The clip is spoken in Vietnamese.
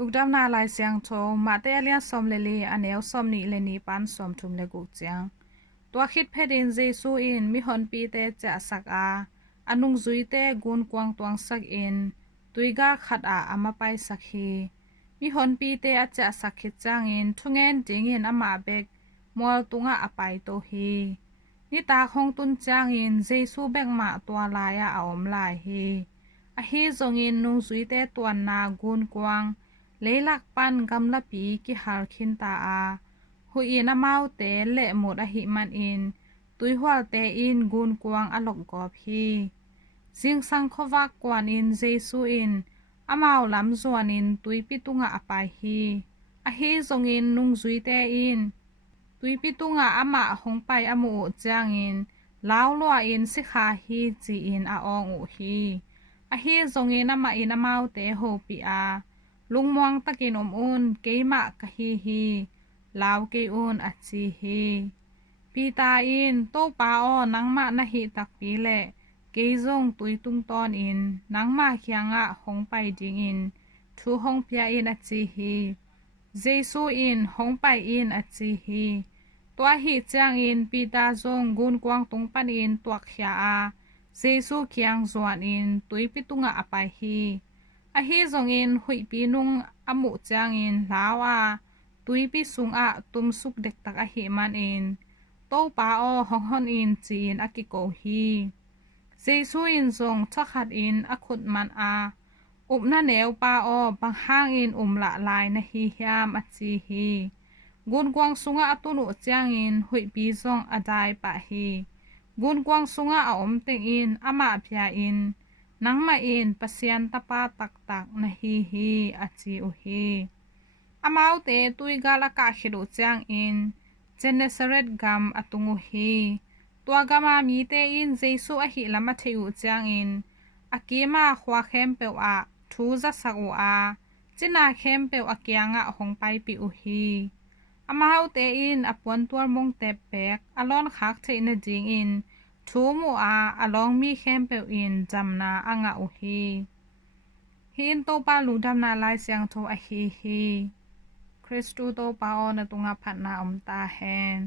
ลูกดำนาลายเสียงโทมาเตอเลียสอมเลลีอันเอลสอมนี่เลนีปันสอมทุมเลกุเจียงตัวคิดเพดินเจซูอินมีฮอนปีเตจะสักอันุงซุยเตกุนกวางตวงสักอินตุยกาขัดอามาไปสักฮีมีฮอนปีเตอาจะสักขิดจางอินทุงเงินจิงอินอามาเบกมัวตุงอาไปโตฮีนี่ตาคงตุนจางอินเจซูเบกมาตัวลายอาอมลายฮีอาฮีจงอินนุงซุยเตตัวนากุนกวางlấy lạc pan gam la pi ki har khin ta hu in amau te le mot a hi man in tui hwal te in gun kwang alok gop hi jing sang khowa kwan in jesu in amau lam zuan in tui pitunga apai hi a hi zong in nung zui te in tui pitunga ama hong pai amu chang in law lo in si kha hi chi in a ong u hi a hi zong in ama in amau te ho pi lung muang takin keima kahihi law ke un achi hi pita in to pa o nangma na hi tak pi le ke zong tui tung ton in nangma khianga hong pai ding in thu hong pia in achi hi jesu in hong pai in achi hi tua hi chang in pita zong gun kwang tung pan in tuak khia jesu khiang zuan in tui pitunga apai hi a hi zong in hui pi nung amu chang in lawa tui pi sung tum suk dek tak a hi man in to pa o hong hon in chin a ki ko hi jesu in zong thakhat in a khut man na neu pa o bang hang in la lai na hi hiam a chi hi gun kwang sunga atunu chang in hui pi zong adai pa hi gun kwang sunga a om teng in ama phya in nangma in pasian tapa tak tak na hi achi u hi amau te tui gala ka khiru chang in Genesaret gam atungu hi tua gama mi te in jesu a hi lama theu chang in akima khwa khem pe thu za sak u china khem pe akyanga hong pai pi u hi amau te in apon tuar mong te pek alon khak theina jing in thu mu along mi khem pe in jamna anga u hi hin to pa lu dam na lai siang tho a hi Christu to pa on na tunga phat na ta hen